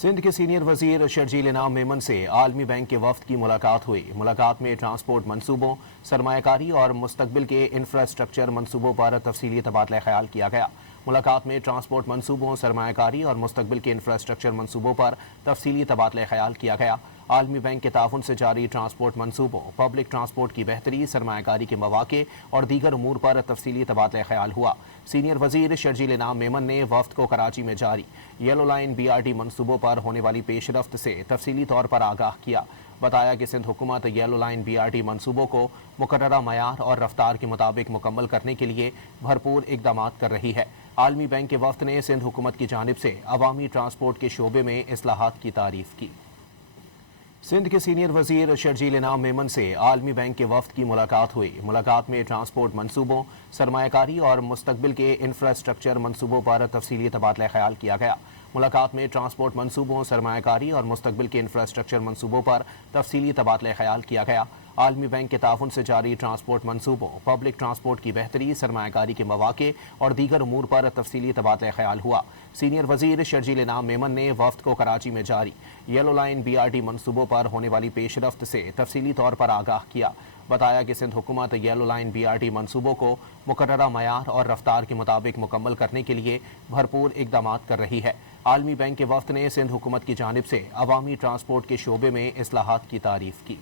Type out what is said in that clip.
सिंध के सीनियर वजीर शर्जील इनाम मेमन से आलमी बैंक के वफ्द की मुलाकात हुई। मुलाकात में ट्रांसपोर्ट मंसूबों, सरमायाकारी और मुस्तकबिल के इंफ्रास्ट्रक्चर मंसूबों पर तफसीली तबादला ख्याल किया गया। मुलाकात में ट्रांसपोर्ट मंसूबों, सरमायाकारी और मुस्तकबिल के इंफ्रास्ट्रक्चर मंसूबों पर तफसीली तबादला ख्याल किया गया। आलमी बैंक के ताउन से जारी ट्रांसपोर्ट मंसूबों, पब्लिक ट्रांसपोर्ट की बेहतरी, सरमायाकारी के मौके और दीगर उमूर पर तफसीली तबादला ख्याल हुआ। सीनियर वजीर शर्जील इनाम मेमन ने वफ्द को कराची में जारी येलो लाइन BRT मंसूबों पर होने वाली पेशरफ्त से तफसीली तौर पर आगाह किया। बताया कि सिंध हुकूमत येलो लाइन BRT मंसूबों को मुकर्ररा मयार और रफ्तार के मुताबिक मुकम्मल करने के लिए भरपूर इकदाम कर रही है। आलमी बैंक के वफ्द ने सिंध हुकूमत की जानिब से अवामी ट्रांसपोर्ट के शोबे में इस्लाहात की तारीफ की। सिंध के सीनियर वजीर शर्जील इनाम मेमन से आलमी बैंक के वफ्द की मुलाकात हुई। मुलाकात में ट्रांसपोर्ट मंसूबों, सरमायाकारी और मुस्तकबिल के इंफ्रास्ट्रक्चर मंसूबों पर तफसीली तबादला ख्याल किया गया। मुलाकात में ट्रांसपोर्ट मंसूबों, सरमायाकारी और मुस्तकबिल के इंफ्रास्ट्रक्चर मंसूबों पर तफसीली तबादला ख्याल किया गया। आलमी बैंक के ताउन से जारी ट्रांसपोर्ट मंसूबों, पब्लिक ट्रांसपोर्ट की बेहतरी, सरमायाकारी के मौके और दीगर उमूर पर तफसीली तबादला ख्याल हुआ। सीनियर वजीर शर्जील इनाम मेमन ने वफ्द को कराची में जारी येलो लाइन BRT मंसूबों पर होने वाली पेशरफ्त से तफसीली तौर पर आगाह किया। बताया कि सिंध हुकूमत येलो लाइन BRT मंसूबों को मुकर्ररा मयार और रफ्तार के मुताबिक मुकम्मल करने के लिए भरपूर इकदाम कर रही है। आलमी बैंक के वफ्द ने सिंध हुकूमत की जानिब से अवामी ट्रांसपोर्ट के शोबे में इस्लाहात की तारीफ की।